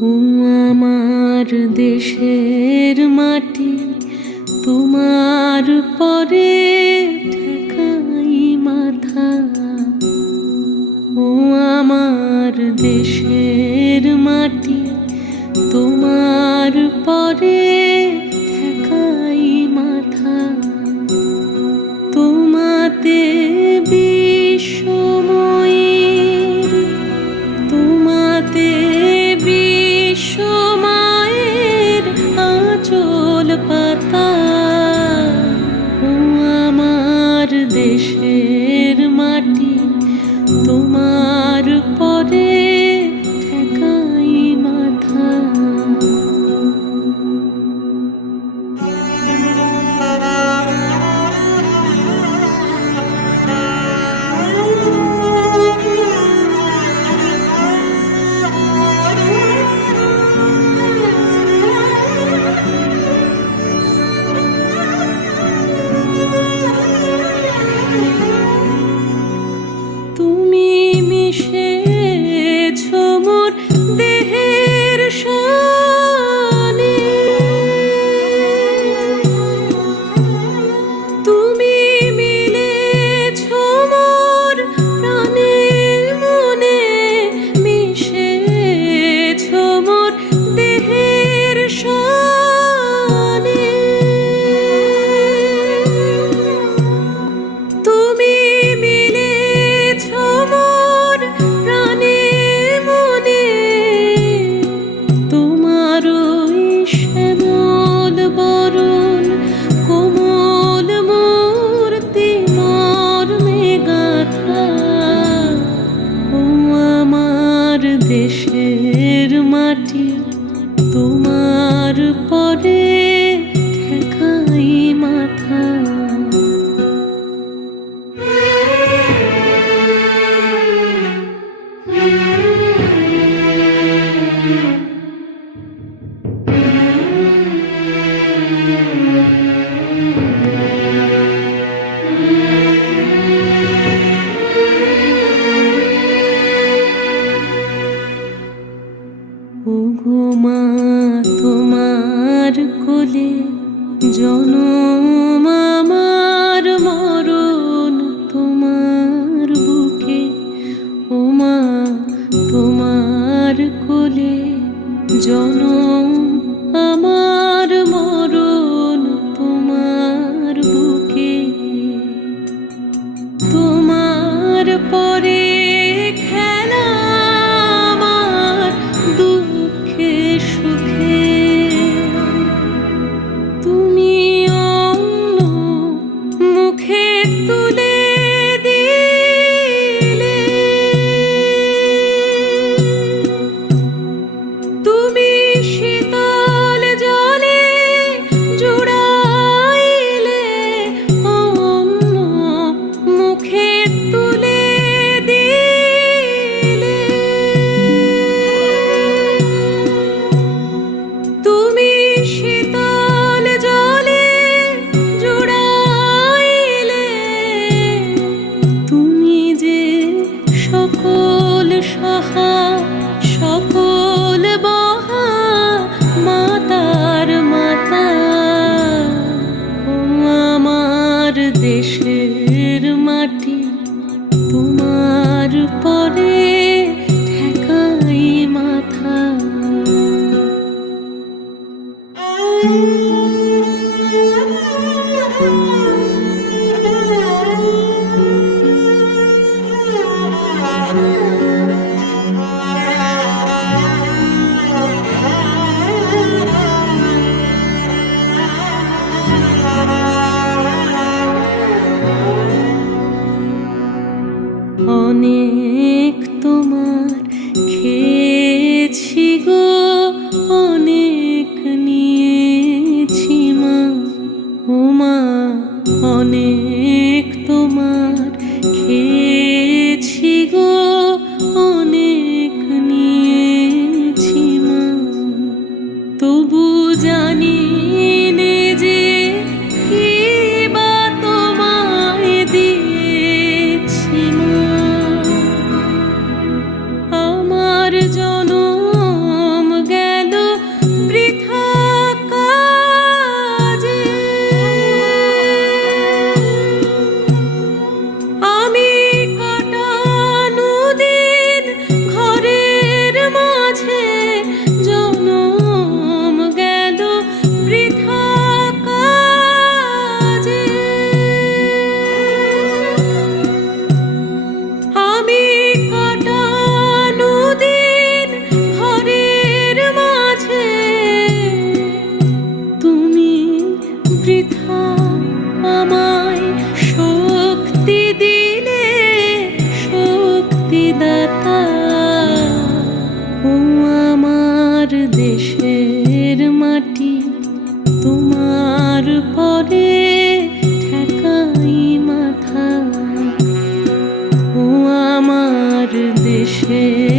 ও আমার দেশের মাটি, তোমার পরে ঠেকাই মাথা। ও আমার দেশের মাটি, তোমার পরে ঠেকাই মাথা। তোমাতে বিশ্বময়ের, তোমাতে বিশ্বমায়ের আঁচল পাতা। ও আমার দেশের মাটি, তোমার পরে ঠেকাই মাথা। তুমি মিশেছ মোর দেহের সনে, তুমি মিলেছ মোর প্রাণের মনে, মিশেছ মোর দেহের সনে। তুমি মিলেছ মোর প্রাণের মনে, তোমার ওই শ্যামল বরণ কোমল মূর্তি মর্মে গাথা। ও আমার দেশের মাটি, তোমার পরে ঠেকাই মাথা। ওগো মা, তোমার কোলে জনম আমার, মরণ তোমার বুকে। ও মা, তোমার কোলে জনম আমার, মরণ তোমার বুকে। তোমার পরে খেলা আমার দুঃখে সুখে। তুমি অন্য মুখে তুলে দিলে, তুমি শীতল জলে জুড়াইলে, অন্য মুখে তুলে দিলে। তুমি শীতল জলে জুড়াইলে, তুমি যে সকল সহা সকল বহা মাতার মাতা। ও আমার দেশের মাটি, তোমার পরে ঠেকাই মাথা। অনেক তোমার খেয়েছি গো, অনেক নিয়েছি মা। ও মা, অনেক তোমার খেয়েছি গো, অনেক নিয়েছি মা। তবু জানি নে যে কি বা তোমায় দিয়েছি মা। আমার জনম গেল বৃথা কাজে, আমি কাটানো দিন ঘরের মাঝে, জনম গেল বৃথা কাজে। আমি কাটানো দিন ঘরের মাঝে, তুমি বৃথা আমায় শক্তি দিলে, শক্তিদাতা। ও আমার দেশের মাটি, তোমার পরে ঠেকাই মাথা। ও আমার দেশের